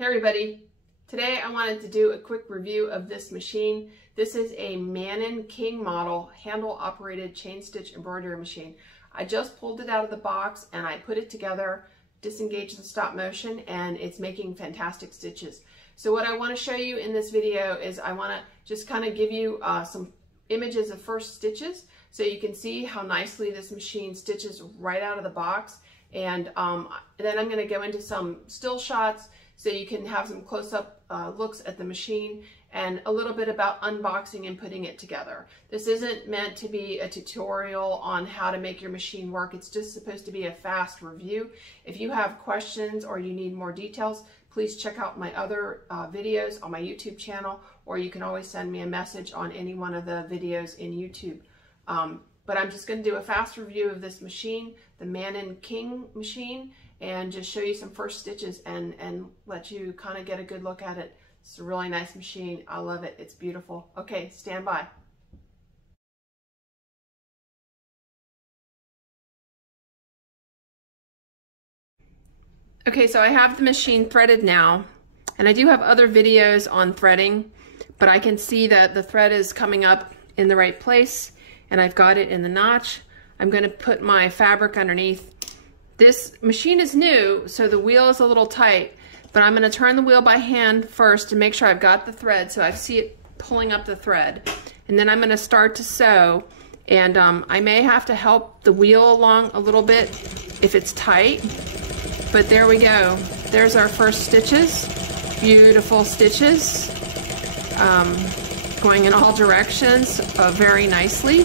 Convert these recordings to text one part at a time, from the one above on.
Hey everybody, today I wanted to do a quick review of this machine. This is a Mannan King model handle operated chain stitch embroidery machine. I just pulled it out of the box and I put it together, disengaged the stop motion, and it's making fantastic stitches. So what I want to show you in this video is I want to just kind of give you some images of first stitches so you can see how nicely this machine stitches right out of the box. And then I'm going to go into some still shots so you can have some close-up looks at the machine and a little bit about unboxing and putting it together. This isn't meant to be a tutorial on how to make your machine work. It's just supposed to be a fast review. If you have questions or you need more details, please check out my other videos on my YouTube channel, or you can always send me a message on any one of the videos in YouTube. But I'm just going to do a fast review of this machine, the Mannan King machine, and just show you some first stitches and let you kind of get a good look at it. It's a really nice machine. I love it. It's beautiful. Okay, stand by. Okay, so I have the machine threaded now, and I do have other videos on threading, but I can see that the thread is coming up in the right place, and I've got it in the notch. I'm going to put my fabric underneath. This machine is new, so the wheel is a little tight, but I'm going to turn the wheel by hand first to make sure I've got the thread so I see it pulling up the thread. And then I'm going to start to sew, and I may have to help the wheel along a little bit if it's tight, but there we go. There's our first stitches. Beautiful stitches going in all directions very nicely,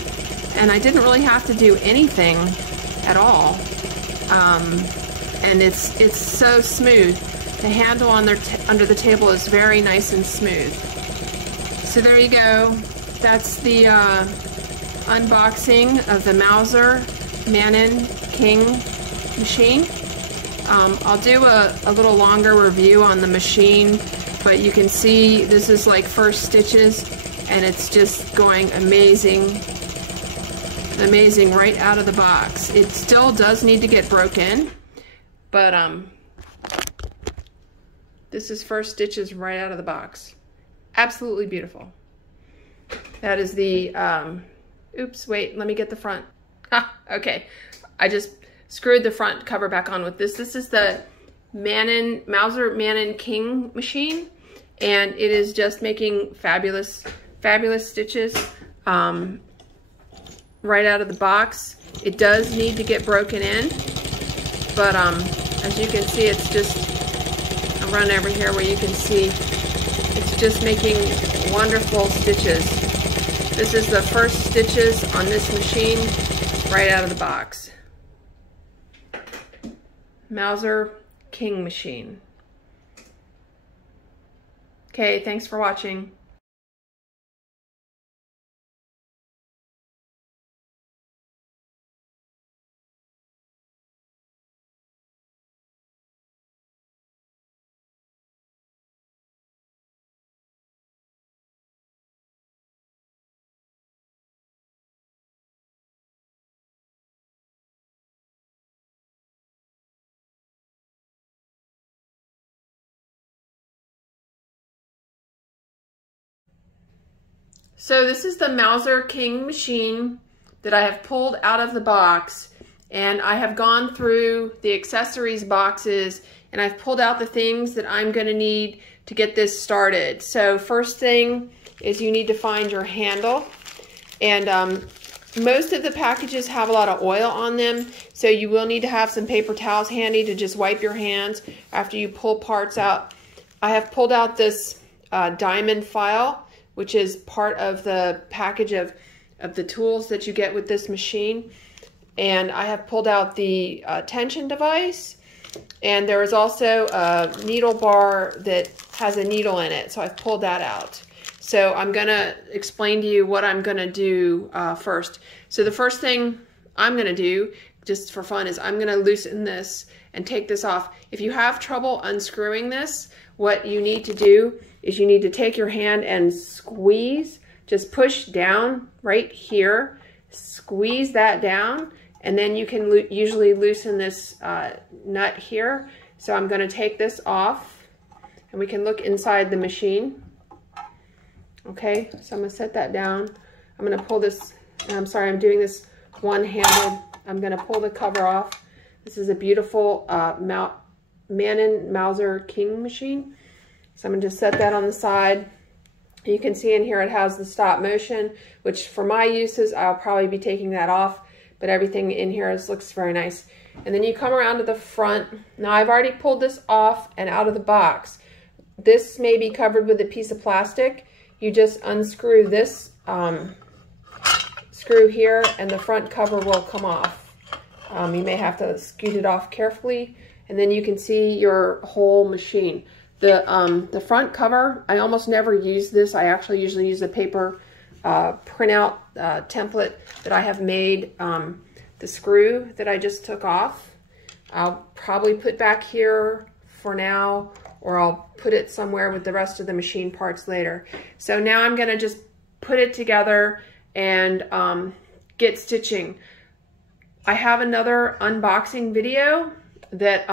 and I didn't really have to do anything at all. And it's so smooth. The handle on under the table is very nice and smooth. So there you go. That's the unboxing of the Mauzer Mannan King machine. I'll do a little longer review on the machine, but you can see this is like first stitches, and it's just going amazing right out of the box. It still does need to get broken, but this is first stitches right out of the box. Absolutely beautiful. That is the oops, wait, let me get the front. Okay, I just screwed the front cover back on with this. This is the Mauzer Mannan King machine, and it is just making fabulous stitches right out of the box. It does need to get broken in, but as you can see, it's just, I'll run over here where you can see it's just making wonderful stitches. This is the first stitches on this machine right out of the box. Mauzer King machine. Okay, thanks for watching. So this is the Mauzer King machine that I have pulled out of the box, and I have gone through the accessories boxes and I've pulled out the things that I'm going to need to get this started. So first thing is you need to find your handle, and most of the packages have a lot of oil on them, so you will need to have some paper towels handy to just wipe your hands after you pull parts out. I have pulled out this diamond file, which is part of the package of the tools that you get with this machine. And I have pulled out the tension device, and there is also a needle bar that has a needle in it, so I've pulled that out. So I'm gonna explain to you what I'm gonna do first. So the first thing I'm gonna do, just for fun, is I'm gonna loosen this and take this off. If you have trouble unscrewing this, what you need to do is you need to take your hand and squeeze, just push down right here, squeeze that down, and then you can usually loosen this nut here. So I'm going to take this off, and we can look inside the machine. Okay, so I'm gonna set that down. I'm gonna pull this, I'm sorry, I'm doing this one-handed. I'm gonna pull the cover off. This is a beautiful Mannan Mauzer King machine. So I'm gonna just set that on the side. You can see in here it has the stop motion, which for my uses, I'll probably be taking that off, but everything in here looks very nice. And then you come around to the front. Now I've already pulled this off and out of the box. This may be covered with a piece of plastic. You just unscrew this screw here and the front cover will come off. You may have to scoot it off carefully, and then you can see your whole machine. The front cover, I almost never use this. I actually usually use a paper printout template that I have made. The screw that I just took off, I'll probably put back here for now, or I'll put it somewhere with the rest of the machine parts later. So now I'm gonna just put it together and get stitching. I have another unboxing video that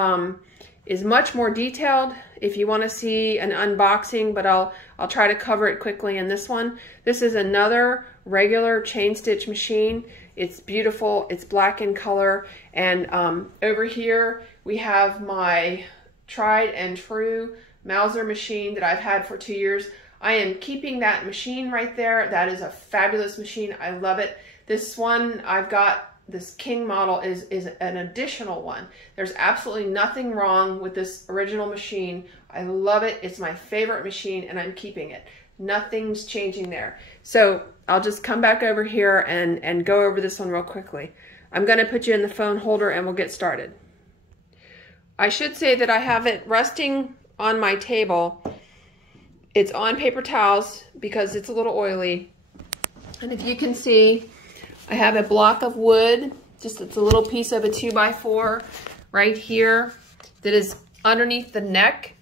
is much more detailed if you want to see an unboxing, but I'll try to cover it quickly in this one. This is another regular chain stitch machine. It's beautiful, it's black in color, and over here we have my tried and true Mauzer machine that I've had for 2 years. I am keeping that machine right there. That is a fabulous machine. I love it. This one I've got, this King model is an additional one. There's absolutely nothing wrong with this original machine. I love it. It's my favorite machine and I'm keeping it. Nothing's changing there. So I'll just come back over here and go over this one real quickly. I'm going to put you in the phone holder and we'll get started. I should say that I have it resting on my table. It's on paper towels because it's a little oily. And if you can see, I have a block of wood, just it's a little piece of a 2x4 right here that is underneath the neck.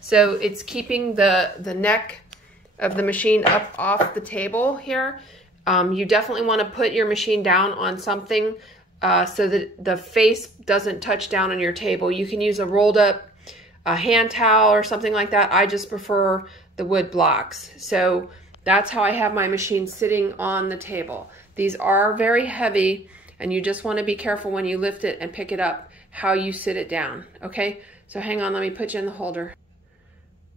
So it's keeping the neck of the machine up off the table here. You definitely want to put your machine down on something so that the face doesn't touch down on your table. You can use a rolled up hand towel or something like that. I just prefer the wood blocks. So that's how I have my machine sitting on the table. These are very heavy and you just want to be careful when you lift it and pick it up how you sit it down. Okay, so hang on, let me put you in the holder.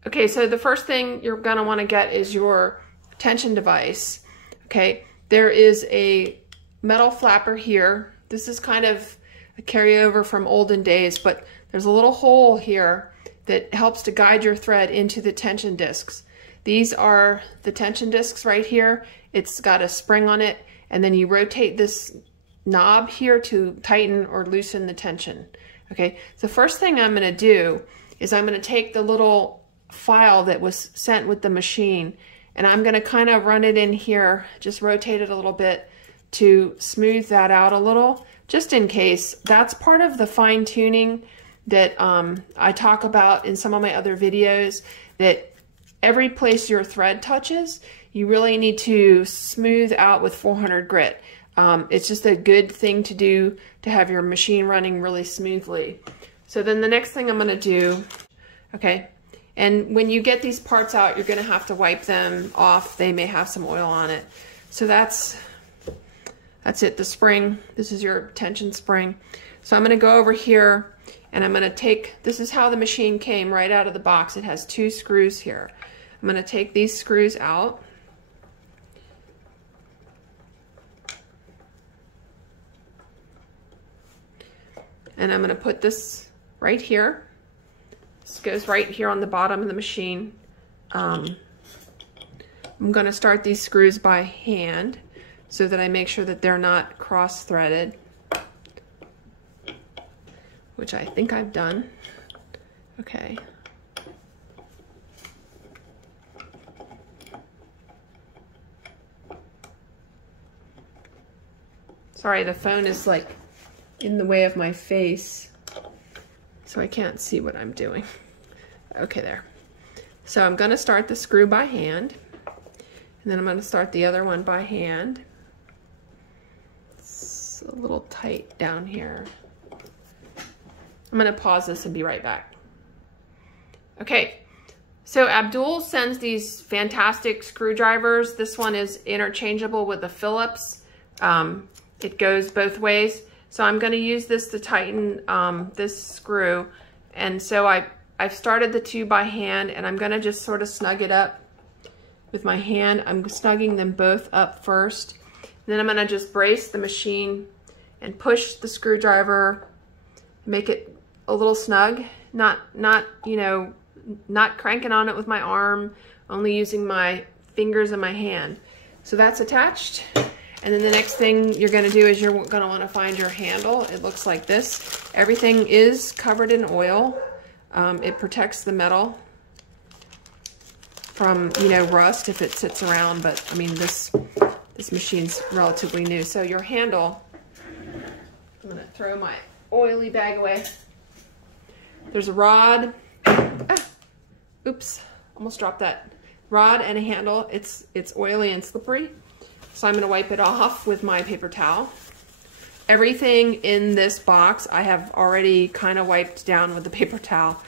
Okay, so the first thing you're going to want to get is your tension device. Okay, there is a metal flapper here. This is kind of a carryover from olden days, but there's a little hole here that helps to guide your thread into the tension discs. These are the tension discs right here. It's got a spring on it, and then you rotate this knob here to tighten or loosen the tension. Okay, so the first thing I'm going to do is I'm going to take the little file that was sent with the machine and I'm going to kind of run it in here, just rotate it a little bit to smooth that out a little, just in case. That's part of the fine tuning that I talk about in some of my other videos, that every place your thread touches, you really need to smooth out with 400 grit. It's just a good thing to do to have your machine running really smoothly. So then the next thing I'm going to do, okay, and when you get these parts out, you're going to have to wipe them off. They may have some oil on it. So that's it, the spring. This is your tension spring. So I'm going to go over here and I'm going to take, this is how the machine came right out of the box. It has 2 screws here. I'm going to take these screws out. And I'm going to put this right here. This goes right here on the bottom of the machine. I'm going to start these screws by hand so that I make sure that they're not cross-threaded, which I think I've done. Okay. Sorry, the phone is like in the way of my face, so I can't see what I'm doing. Okay, there. So I'm going to start the screw by hand, and then I'm going to start the other one by hand. It's a little tight down here. I'm going to pause this and be right back. Okay, So Abdul sends these fantastic screwdrivers. This one is interchangeable with the Phillips. It goes both ways. So I'm going to use this to tighten this screw. And so I've started the two by hand, and I'm going to just sort of snug it up with my hand. I'm snugging them both up first. And then I'm going to just brace the machine and push the screwdriver, make it a little snug, not you know, not cranking on it with my arm, only using my fingers and my hand. So that's attached. And then the next thing you're going to do is you're going to want to find your handle. It looks like this. Everything is covered in oil. It protects the metal from, you know, rust if it sits around, but I mean, this machine's relatively new. So your handle, I'm going to throw my oily bag away. There's a rod. Oops, almost dropped that. Rod and a handle. It's oily and slippery. So I'm going to wipe it off with my paper towel. Everything in this box I have already kind of wiped down with the paper towel.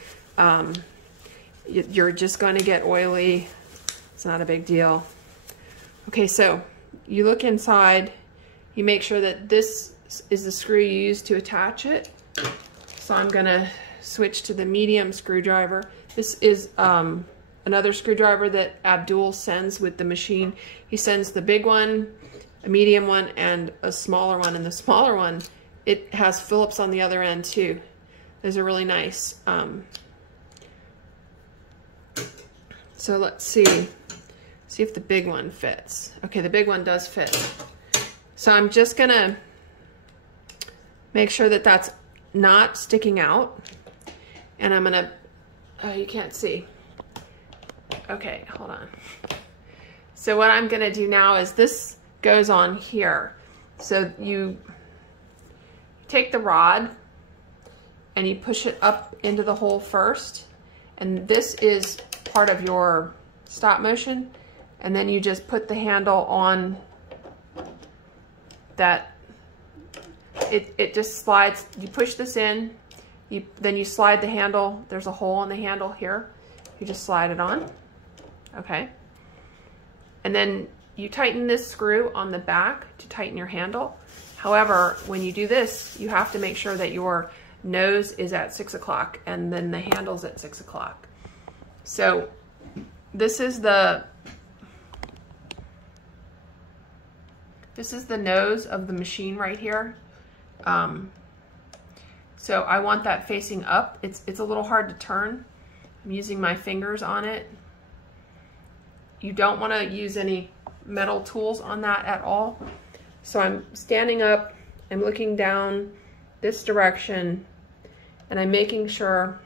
You're just going to get oily. It's not a big deal. Okay, so you look inside. You make sure that this is the screw you use to attach it. So I'm going to switch to the medium screwdriver. This is another screwdriver that Abdul sends with the machine. He sends the big one, a medium one, and a smaller one. And the smaller one, it has Phillips on the other end too. Those are really nice. So let's see if the big one fits. Okay, the big one does fit. So I'm just gonna make sure that that's not sticking out. And I'm gonna, oh, you can't see. Okay, hold on. So what I'm gonna do now is this goes on here. So you take the rod and you push it up into the hole first. And this is part of your stop motion. And then you just put the handle on that. It just slides. You push this in. Then you slide the handle. There's a hole in the handle here. You just slide it on. Okay. And then you tighten this screw on the back to tighten your handle. However, when you do this, you have to make sure that your nose is at 6 o'clock and then the handle's at 6 o'clock. So this is the nose of the machine right here. So I want that facing up. It's a little hard to turn. I'm using my fingers on it. You don't want to use any metal tools on that at all. So I'm standing up, I'm looking down this direction, and I'm making sure,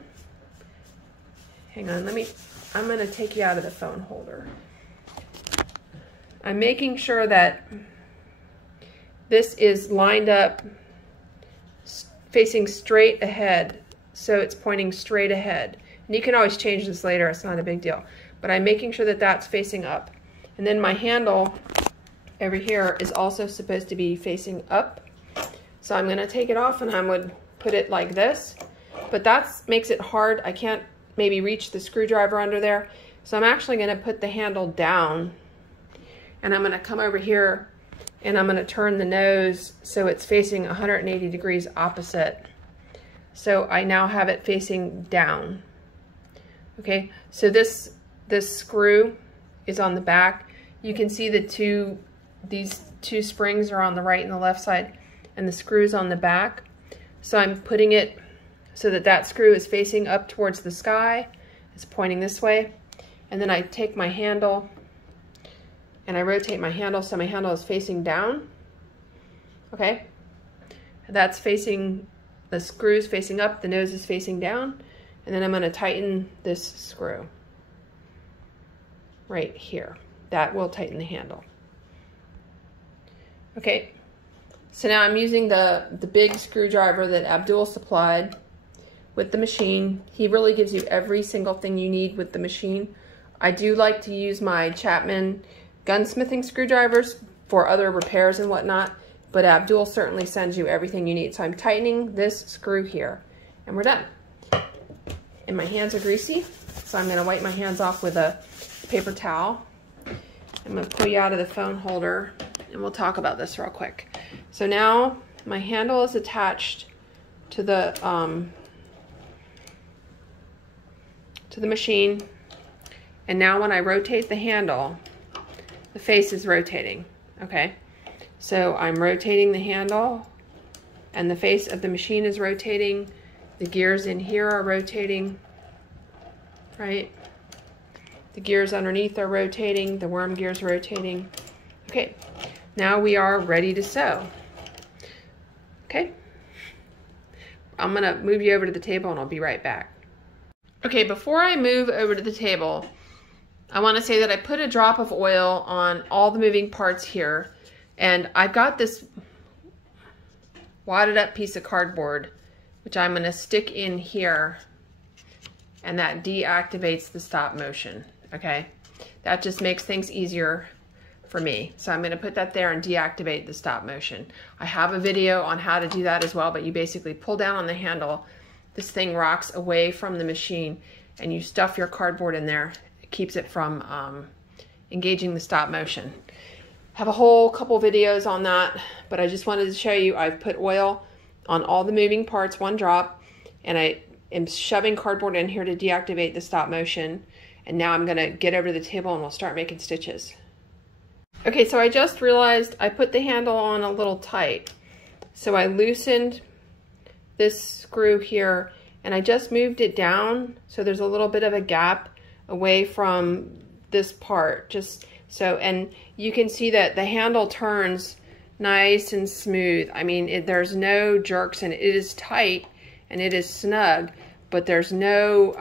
hang on, I'm going to take you out of the phone holder. I'm making sure that this is lined up facing straight ahead, so it's pointing straight ahead. And you can always change this later, it's not a big deal. But I'm making sure that that's facing up. And then my handle over here is also supposed to be facing up. So I'm going to take it off and I would put it like this. But that makes it hard. I can't maybe reach the screwdriver under there. So I'm actually going to put the handle down. And I'm going to come over here and I'm going to turn the nose so it's facing 180 degrees opposite. So I now have it facing down. Okay, so this screw is on the back. You can see these two springs are on the right and the left side, and the screw's on the back. So I'm putting it so that screw is facing up towards the sky. It's pointing this way. And then I take my handle and I rotate my handle so my handle is facing down. Okay, that's facing, the screw's facing up, the nose is facing down. And then I'm going to tighten this screw right here. That will tighten the handle. Okay, so now I'm using the big screwdriver that Abdul supplied with the machine. He really gives you every single thing you need with the machine. I do like to use my Chapman gunsmithing screwdrivers for other repairs and whatnot, but Abdul certainly sends you everything you need. So I'm tightening this screw here, and we're done. and my hands are greasy. So I'm going to wipe my hands off with a paper towel. I'm going to pull you out of the phone holder and we'll talk about this real quick. So now my handle is attached to the machine, and now when I rotate the handle, the face is rotating. Okay, so I'm rotating the handle and the face of the machine is rotating. The gears in here are rotating, right? The gears underneath are rotating, the worm gears rotating. Okay, now we are ready to sew. Okay, I'm gonna move you over to the table and I'll be right back. Okay, before I move over to the table, I wanna say that I put a drop of oil on all the moving parts here, and I've got this wadded up piece of cardboard, which I'm gonna stick in here, and that deactivates the stop motion, okay? That just makes things easier for me. So I'm gonna put that there and deactivate the stop motion. I have a video on how to do that as well, but you basically pull down on the handle, this thing rocks away from the machine, and you stuff your cardboard in there. It keeps it from engaging the stop motion. Have a whole couple videos on that, but I just wanted to show you I've put oil on all the moving parts, one drop, and I am shoving cardboard in here to deactivate the stop motion. And now I'm gonna get over to the table and we'll start making stitches. Okay, so I just realized I put the handle on a little tight. So I loosened this screw here and I just moved it down so there's a little bit of a gap away from this part. Just so, and you can see that the handle turns nice and smooth. I mean, there's no jerks and it is tight and it is snug, but there's no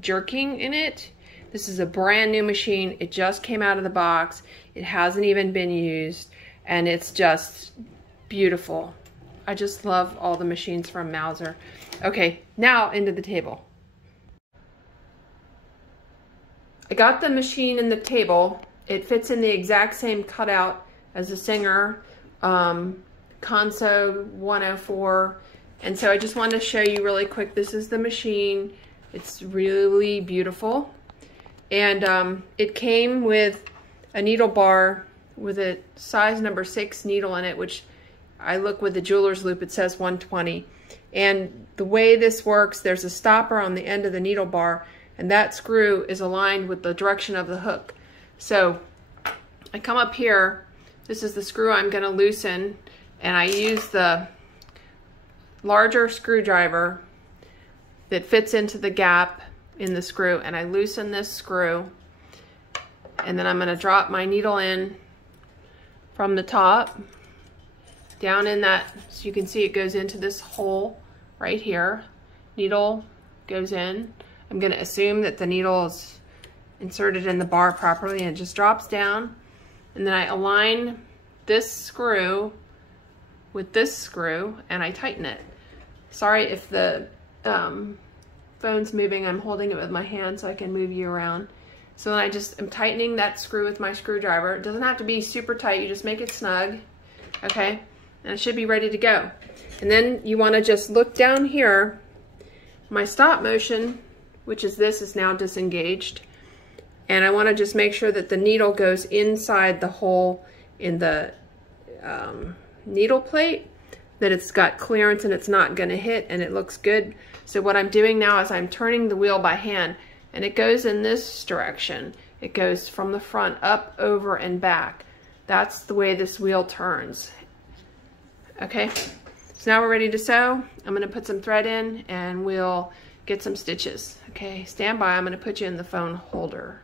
jerking in it. This is a brand new machine. It just came out of the box. It hasn't even been used, and it's just beautiful. I just love all the machines from Mauzer. Okay, now into the table. I got the machine in the table. It fits in the exact same cutout as the Singer Console 104. And so I just wanted to show you really quick. This is the machine. It's really beautiful. And it came with a needle bar with a size number 6 needle in it, which I look with the jeweler's loop, it says 120. And the way this works, there's a stopper on the end of the needle bar, and that screw is aligned with the direction of the hook. So I come up here, this is the screw I'm gonna loosen, and I use the larger screwdriver that fits into the gap in the screw, and I loosen this screw, and then I'm going to drop my needle in from the top down in that, so you can see it goes into this hole right here. Needle goes in. I'm going to assume that the needle is inserted in the bar properly, and it just drops down, and then I align this screw with this screw and I tighten it. Sorry if the phone's moving, I'm holding it with my hand so I can move you around. So then I just am tightening that screw with my screwdriver. It doesn't have to be super tight, you just make it snug, okay? And it should be ready to go. And then you wanna just look down here. My stop motion, which is this, is now disengaged. And I wanna just make sure that the needle goes inside the hole in the needle plate, that it's got clearance and it's not gonna hit, and it looks good. So what I'm doing now is I'm turning the wheel by hand, and it goes in this direction. It goes from the front up, over, and back. That's the way this wheel turns. Okay, so now we're ready to sew. I'm gonna put some thread in and we'll get some stitches. Okay, stand by, I'm gonna put you in the phone holder.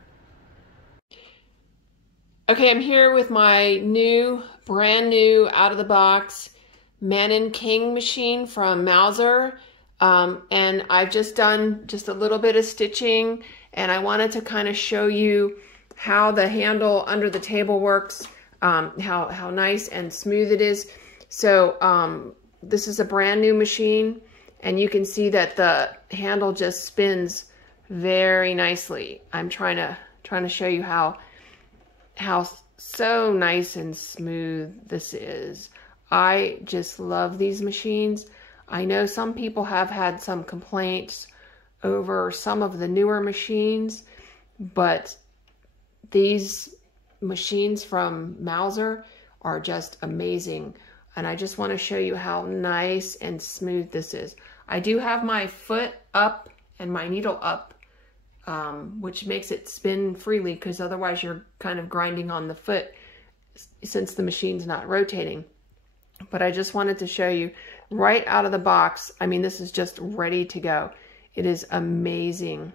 Okay, I'm here with my new, brand new, out of the box Mannan King machine from Mauzer. And I've just done just a little bit of stitching, and I wanted to kind of show you how the handle under the table works, how nice and smooth it is. So this is a brand new machine, and you can see that the handle just spins very nicely. I'm trying to show you how so nice and smooth this is. I just love these machines. I know some people have had some complaints over some of the newer machines, but these machines from Mauzer are just amazing. And I just want to show you how nice and smooth this is. I do have my foot up and my needle up, which makes it spin freely, because otherwise you're kind of grinding on the foot since the machine's not rotating. But I just wanted to show you right out of the box. I mean, this is just ready to go. It is amazing.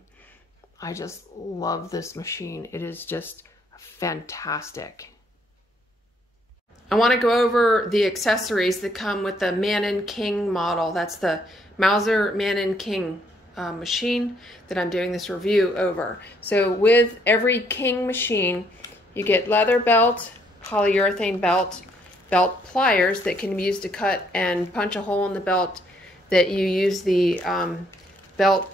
I just love this machine. It is just fantastic. I want to go over the accessories that come with the Mannan King model. That's the Mauzer Mannan King machine that I'm doing this review over. So with every King machine, you get leather belt, polyurethane belt, belt pliers that can be used to cut and punch a hole in the belt, that you use the belt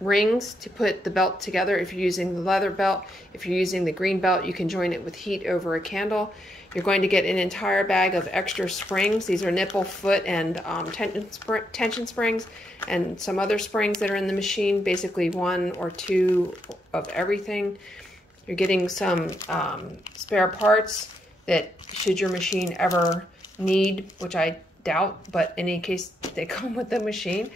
rings to put the belt together. If you're using the leather belt, if you're using the green belt, you can join it with heat over a candle. You're going to get an entire bag of extra springs. These are nipple, foot, and tension springs, and some other springs that are in the machine, basically 1 or 2 of everything. You're getting some spare parts that, should your machine ever need, which I doubt, but in any case, they come with the machine.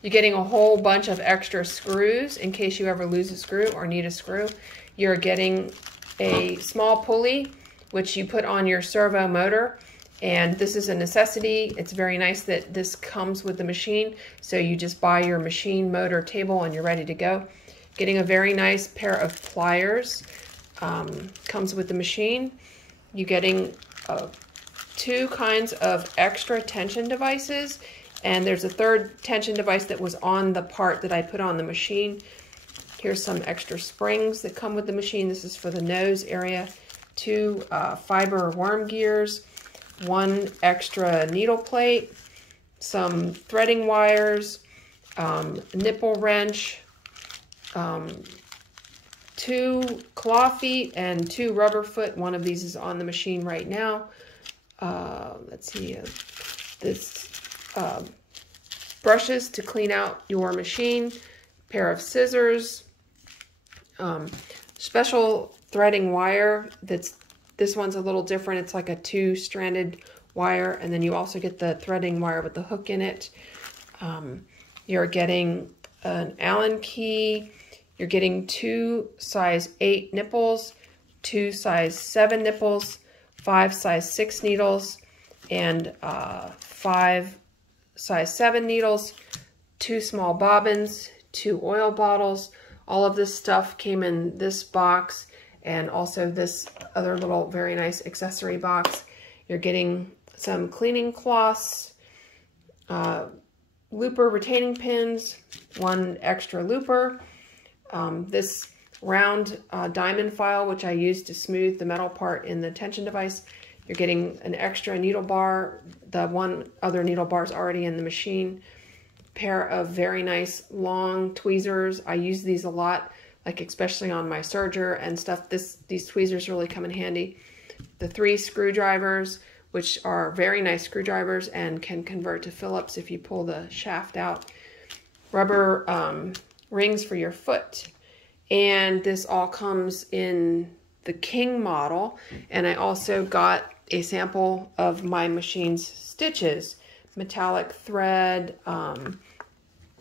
You're getting a whole bunch of extra screws in case you ever lose a screw or need a screw. You're getting a small pulley, which you put on your servo motor, and this is a necessity. It's very nice that this comes with the machine, so you just buy your machine motor table and you're ready to go. Getting a very nice pair of pliers comes with the machine. You're getting 2 kinds of extra tension devices, and there's a 3rd tension device that was on the part that I put on the machine. Here's some extra springs that come with the machine. This is for the nose area. 2 fiber worm gears, 1 extra needle plate, some threading wires, nipple wrench, 2 claw feet, and 2 rubber foot. One of these is on the machine right now. Let's see, this brushes to clean out your machine, pair of scissors, special threading wire. This one's a little different. It's like a 2-stranded wire, and then you also get the threading wire with the hook in it. You're getting an Allen key. You're getting 2 size 8 nipples, 2 size 7 nipples, 5 size 6 needles, and 5 size 7 needles, 2 small bobbins, 2 oil bottles. All of this stuff came in this box, and also this other little very nice accessory box. You're getting some cleaning cloths, looper retaining pins, 1 extra looper, this round diamond file, which I use to smooth the metal part in the tension device. You're getting an extra needle bar. The 1 other needle bar is already in the machine. Pair of very nice long tweezers. I use these a lot, like especially on my serger and stuff. These tweezers really come in handy. The 3 screwdrivers, which are very nice screwdrivers and can convert to Phillips if you pull the shaft out. Rubber rings for your foot. And this all comes in the King model. And I also got a sample of my machine's stitches. Metallic thread.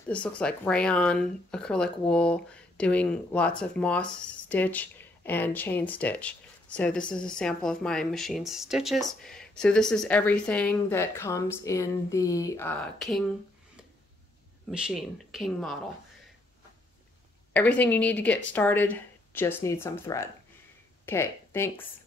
This looks like rayon, acrylic wool, doing lots of moss stitch and chain stitch. So this is a sample of my machine's stitches. So this is everything that comes in the King machine, King model. Everything you need to get started, just need some thread. Okay, thanks.